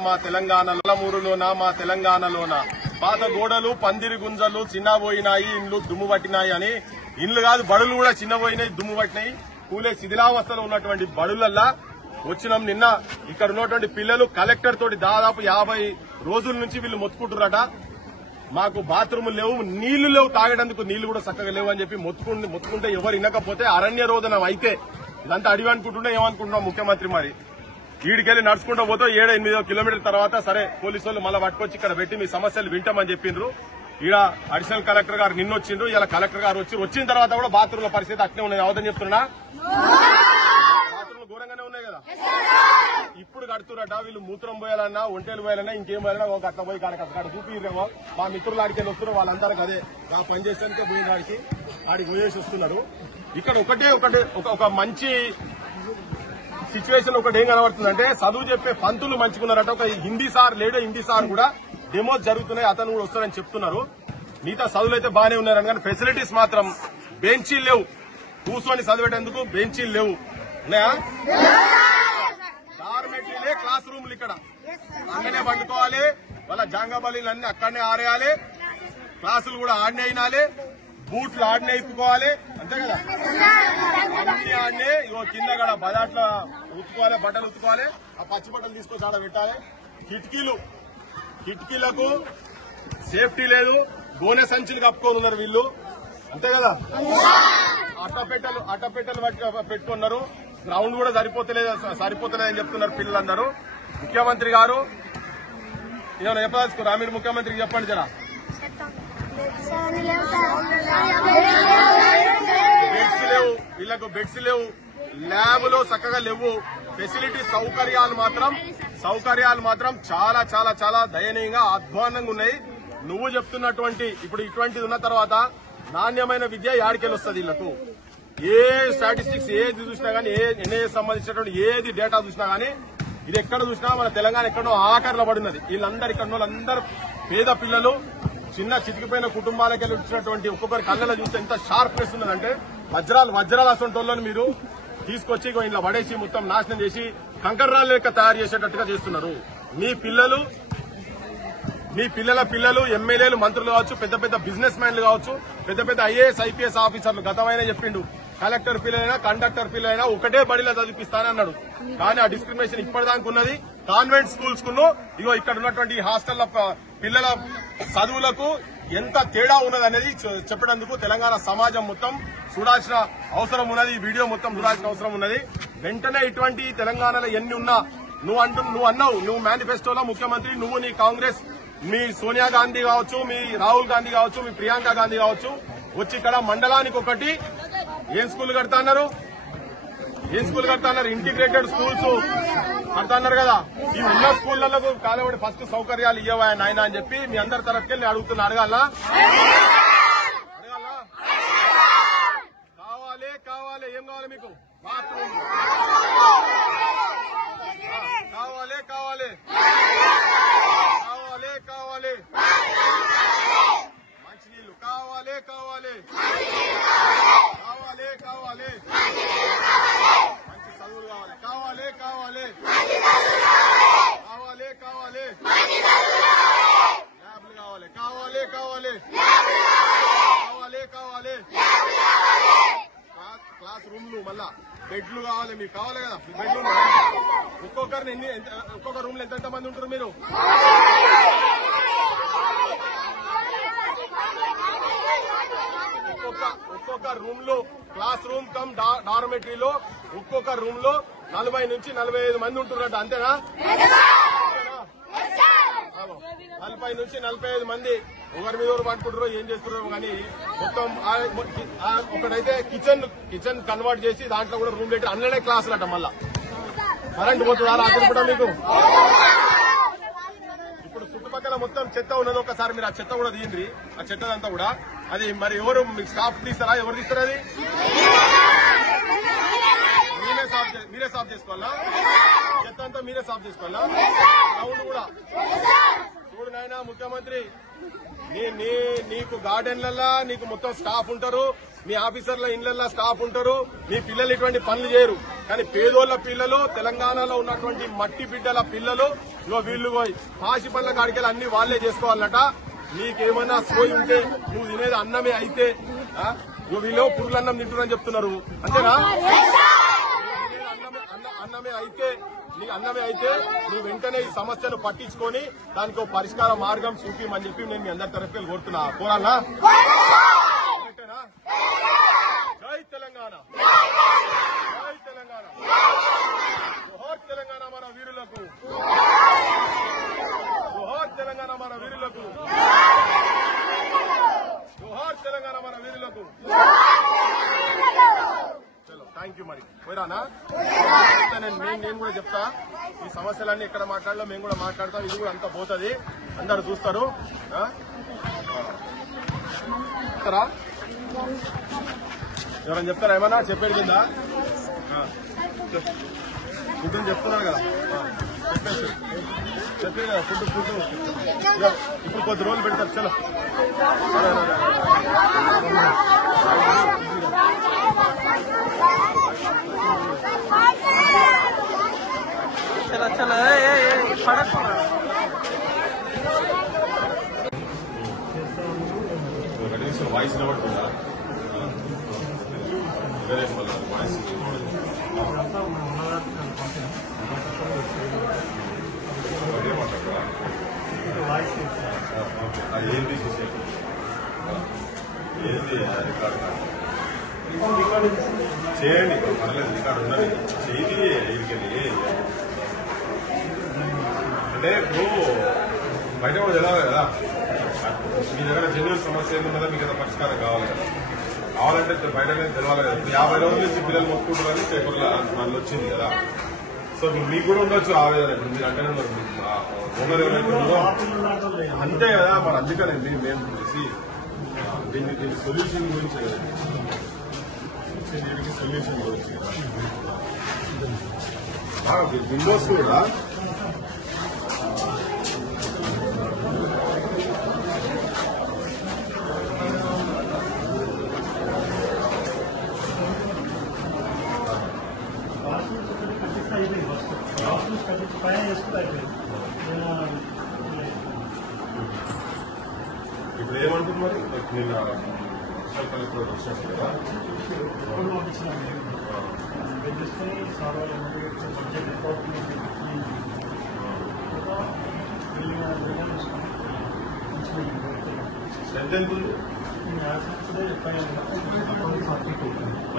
మా తెలంగాణలోనా పాత గోడలు పందిరి గుంజలు చిన్నబోయినాయి, ఇండ్లు దుమ్ము పట్టినాయి అని. ఇండ్లు కాదు, బడులు కూడా చిన్నబోయినాయి, దుమ్ము పట్టినాయి. కూలే శిథిలావస్థలో ఉన్నటువంటి బడులల్లా వచ్చినాం. నిన్న ఇక్కడ ఉన్నటువంటి పిల్లలు కలెక్టర్ తోటి దాదాపు 50 రోజుల నుంచి వీళ్ళు మొత్తుకుంటున్నారట. మాకు బాత్రూములు లేవు, నీళ్లు లేవు, తాగడానికి నీళ్లు కూడా చక్కగా లేవు అని చెప్పి మొత్తుకుంటే ఎవరు వినకపోతే అరణ్య రోదనం అయితే ఇదంతా అడివి అనుకుంటుంటే ఏమనుకుంటున్నాం ముఖ్యమంత్రి. మరి ఈడికెళ్లి నడుచుకుంటూ పోతే 7-8 కిలోమీటర్ల తర్వాత సరే పోలీసు వాళ్ళు మళ్ళీ పట్టుకొచ్చి ఇక్కడ పెట్టి మీ సమస్యలు వింటామని చెప్పిండ్రు. ఈడ అడిషనల్ కలెక్టర్ గారు నిన్న వచ్చిండ్రు, ఇలా కలెక్టర్ గారు వచ్చిన తర్వాత కూడా బాత్రూమ్ల పరిస్థితి అట్నే ఉన్నది. అవదని చెప్తున్నా, బాత్రూమ్లు ఘోరంగానే ఉన్నాయి కదా. ఇప్పుడు కడుతురట వీళ్ళు మూత్రం పోయాలన్నా, ఒంటేలు పోయాలన్నా, ఇంకేం పోయాలన్నా ఒక అట్లా పోయి కాడ చూపిరేమో. మా మిత్రులు ఆడికి వస్తున్నారు, వాళ్ళందరికీ అదే ఆ పని చేసానికే పోయిన ఆడికి పోయేసి వస్తున్నారు. ఇక్కడ ఒక మంచి సిచ్యువేషన్ ఒకటి ఏం కనబడుతుందంటే, చదువు చెప్పే పంతులు మంచుకున్నారట. ఒక హిందీ సార్ లేడో హిందీ సార్ కూడా డెమోస్ జరుగుతున్నాయి, అతను కూడా వస్తారని చెప్తున్నారు. మిగతా చదువులు అయితే బాగానే ఉన్నారని, కానీ ఫెసిలిటీస్ మాత్రం బెంచీలు లేవు. కూర్చొని చదివేటందుకు బెంచీలు లేవు. ఉన్నాయా? డార్మెటరీలే క్లాస్ రూమ్లు. ఇక్కడ అక్కడనే పండుకోవాలి, వాళ్ళ జాంగబలీలు అన్ని అక్కడనే ఆరేయాలి, క్లాసులు కూడా ఆడనే అయినాలి, బూట్లు ఆడనే ఇప్పుకోవాలి, అంతే కదా. అన్ని ఆడనే ఇగో కింద కూడా బజాట్ల ఉతుకోవాలి, బట్టలు ఉతుకోవాలి, ఆ పచ్చి బట్టలు తీసుకొచ్చి ఆడ పెట్టాలి. కిటికీలకు సేఫ్టీ లేదు, గోనె సంచులు కప్పుకొని ఉన్నారు వీళ్ళు, అంతే కదా. అట్టపెట్టలు పెట్టుకున్నారు. గ్రౌండ్ కూడా సరిపోతలేదని చెప్తున్నారు పిల్లలందరూ. ముఖ్యమంత్రి గారు ఏమైనా చెప్పదలుచుకున్నారా? మీరు ముఖ్యమంత్రికి చెప్పండి జరా. బెడ్స్ లేవు, వీళ్లకు బెడ్స్ లేవు, ల్యాబ్లు చక్కగా లేవు, ఫెసిలిటీ సౌకర్యాలు మాత్రం చాలా చాలా చాలా దయనీయంగా అధ్వానంగా ఉన్నాయి. నువ్వు చెప్తున్నటువంటి ఇప్పుడు ఇటువంటిది ఉన్న తర్వాత నాణ్యమైన విద్య యాడికెళ్ళి వస్తుంది వీళ్లకు? ఏ స్టాటిస్టిక్స్ ఏది చూసినా గానీ, ఎన్ఐఏ సంబంధించినటువంటి ఏది డేటా చూసినా గానీ, ఇది ఎక్కడ చూసినా మన తెలంగాణ ఎక్కడో ఆఖరిలో పడినది. వీళ్ళందరూ ఇక్కడ వాళ్ళందరూ పేద పిల్లలు, చిన్న చితికిపోయిన కుటుంబాలకి వెళ్ళి వచ్చినటువంటి ఒక్కొక్కరి కళ్ళలో చూస్తే ఎంత షార్ప్నెస్ ఉన్నదంటే, వజ్రాలు అసంటి వాళ్ళని మీరు తీసుకొచ్చి ఇలా పడేసి మొత్తం నాశనం చేసి కంకర్రాలు లెక్క తయారు చేసేటట్టుగా చేస్తున్నారు. మీ పిల్లలు ఎమ్మెల్యేలు, మంత్రులు కావచ్చు, పెద్ద పెద్ద బిజినెస్ మ్యాన్లు కావచ్చు, పెద్ద పెద్ద ఐఏఎస్ ఐపీఎస్ ఆఫీసర్లు గతమైనా చెప్పిండు, కలెక్టర్ పిల్లలైనా కండక్టర్ పిల్లలైనా ఒకటే బడిలో చదివిస్తానన్నాడు. కానీ ఆ డిస్క్రిమినేషన్ ఇప్పటిదాకా ఉన్నది. కాన్వెంట్ స్కూల్స్ కును ఇగో ఇక్కడ ఉన్నటువంటి హాస్టల్ల పిల్లల చదువులకు ఎంత తేడా ఉన్నది అనేది చెప్పడానికి తెలంగాణ సమాజం మొత్తం చూడాల్సిన అవసరం ఉన్నది. ఈ వీడియో మొత్తం చూడాల్సిన అవసరం ఉన్నది. వెంటనే ఇటువంటి తెలంగాణలో ఎన్ని ఉన్నా నువ్వు అన్నావు, నువ్వు మేనిఫెస్టోలో ముఖ్యమంత్రి, నువ్వు నీ కాంగ్రెస్, మీ సోనియా గాంధీ కావచ్చు, మీ రాహుల్ గాంధీ కావచ్చు, మీ ప్రియాంక గాంధీ కావచ్చు, వచ్చి ఇక్కడ మండలానికి ఒకటి ఏం స్కూల్ కడతా అన్నారు, ఇంటిగ్రేటెడ్ స్కూల్స్ కడతా అన్నారు కదా. ఈ ఉన్న స్కూళ్లకు కాలేబడి ఫస్ట్ సౌకర్యాలు ఇవ్వవా నాయన అని చెప్పి మీ అందరి తరఫుకెళ్ళి అడుగుతున్నా. అడగాలా? కావాలి. ఏం కావాలి మీకు? బాత్రూమ్ కావాలి, మంచినీళ్లు కావాలి, మంచి చదువులు కావాలి, ల్యాబ్లు కావాలి, క్లాస్ రూమ్లు, మళ్ళా బెడ్లు కావాలి. మీకు కావాలి కదా బెడ్లు? ఒక్కొక్క రూమ్ లో ఎంత మంది ఉంటారు మీరు? ఒక్కొక్క రూమ్ లో, క్లాస్ రూమ్ కమ్ డార్మెటరీలో ఒక్కొక్క రూమ్ లో 40 నుంచి 45 మంది ఉంటున్నట్టు, అంతేనా? 40 నుంచి 45 మంది ఒకరి మీద ఒకరు పట్టుకుంటారో ఏం చేస్తున్నారో కానీ మొత్తం ఒకటైతే కిచెన్ కన్వర్ట్ చేసి దాంట్లో కూడా రూమ్ పెట్టి అందులోనే క్లాసులు అట. మళ్ళా కరెంట్ పోతుందా రాత్రి కూడా మీకు? ఇప్పుడు చుట్టుపక్కల మొత్తం చెత్త ఉన్నది, ఒకసారి మీరు ఆ చెత్త కూడా తీయండి. ఆ చెత్తదంతా కూడా అది మరి ఎవరు మీకు స్టాఫ్ తీస్తారా? ఎవరు తీస్తారు? అది మీరే సాఫ్ చేసుకోవాలా? చెత్త అంతా మీరే సాఫ్ చేసుకోవాలా? అవును కూడా. చూడు నాయనా ముఖ్యమంత్రి, నీకు గార్డెన్లల్లా నీకు మొత్తం స్టాఫ్ ఉంటారు, మీ ఆఫీసర్ల ఇళ్లల్లో స్టాఫ్ ఉంటారు, మీ పిల్లలు ఇటువంటి పనులు చేయరు. కానీ పేదోళ్ల పిల్లలు, తెలంగాణలో ఉన్నటువంటి మట్టి బిడ్డల పిల్లలు వీళ్ళు పాసి పనుల కాడికెళ్ళి అన్ని వాళ్లే చేసుకోవాలన్నట. నీకేమైనా సోయి ఉంటే నువ్వు తినేది అన్నమే అయితే వీళ్ళు పురుగులన్నం తింటున్నారని చెప్తున్నారు, అంతేనా? అన్నమే అయితే నువ్వు వెంటనే ఈ సమస్యను పట్టించుకొని దానికి ఒక పరిష్కార మార్గం చూపిమని చెప్పి నేను మీ అందరి తరఫున కోరుతున్నా. పోరాలా? జై తెలంగాణ, జోహార్ తెలంగాణ మన వీరులకు, జోహార్ తెలంగాణ మన వీరులకు. Thank you. మరి పోయిరానా? నేను కూడా చెప్తా, ఈ సమస్యలన్నీ ఎక్కడ మాట్లాడలో మేము కూడా మాట్లాడతాం. ఇది కూడా అంతా పోతుంది, అందరు చూస్తారు. ఎవరైనా చెప్తారా? ఏమన్నా చెప్పేది కిందా ఫుడ్ చెప్తున్నారు కదా, చెప్పారు కదా ఫుడ్ ఇప్పుడు కొద్ది రోజులు పెడతారు. చలో చలో చలో పడకు. వాయిస్ నిలబడుతుందా? వాయిస్ అది ఏంటి ఏంటి రికార్డు చేయండి, పర్లేదు, రికార్డు ఉన్నది చేయి. ఇదికెళ్ళి అంటే ఇప్పుడు బయట కూడా తెలవాలి కదా, మీ దగ్గర జెన్యున్ సమస్య ఏంటన్నదా మీకు ఏదో పరిష్కారం కావాలి కదా. కావాలంటే బయటనే తెలవాలి కదా. 50 రోజుల నుంచి పిల్లలు మొత్తుకుంటారని పేపర్లో వాళ్ళు వచ్చింది కదా. సో మీకు కూడా ఉండొచ్చు ఆవేదన. ఇప్పుడు మీరు అంటేనే ఓనర్ ఎవరైతే అంతే కదా. మరి అందుకనే మేము చూసి దీని సొల్యూషన్ గురించి దీనికి సొల్యూషన్ గురించి విండోస్ కూడా ఇప్పుడు ఏమంటుంది మరి? నిన్న కలెక్టర్ వచ్చినట్టు కదా ఎంత ఉంది?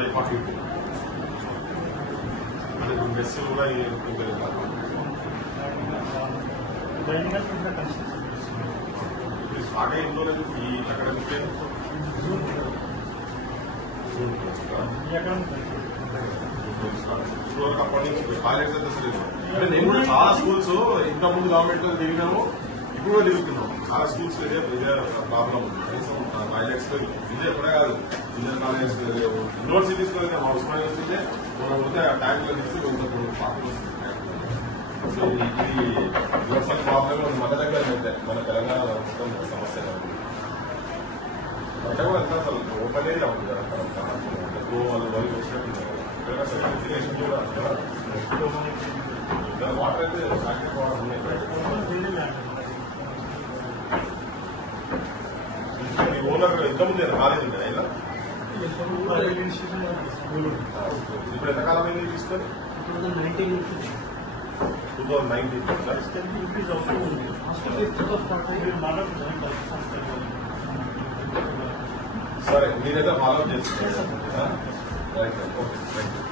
42 అంటే మెస్సులు కూడా స్టార్ట్ అయిందో లేదు ఈ అకాడమిక్ అప్పటి నుంచి కాలేజ్ అయితే సరే. అంటే నేను కూడా చాలా స్కూల్స్ ఇంత ముందు గవర్నమెంట్ లో తిరిగినాము, ఇప్పుడు కూడా తిరుగుతున్నాం. చాలా స్కూల్స్ ఇదే ప్రాబ్లం ఉంది. కనీసం టాయిలెట్స్ లో ఇదే కూడా కాదు, ఇంజనీర్ కాలేజ్ యూనివర్సిటీస్ లో మా ఉస్మానియా వస్తుంటే మనం పోతే ఆ ట్యాంక్ లో తీసి కొంత పాపలు వస్తుంది. సో ఇది యూనివర్సల్ ప్రాబ్లం మన దగ్గర అయితే మన తెలంగాణ మొత్తం సమస్య అంటే కూడా ఎంత అసలు ఓపెన్ ఏరియా ఉంది కదా. వాళ్ళు వరకు వచ్చినట్టు వాటర్ అయితే ఫ్యాక్టరీ వాటర్ ఉన్నాయి. మీ ఓనర్ ఎంతమంది కాలేజ్ ఉంది అయినా? ఇప్పుడు ఎంతకాలం అయింది తీసుకొని? 2019 సరే, మీరైతే ఫాలో అప్ చేస్తున్నారు. Right, okay, thank you.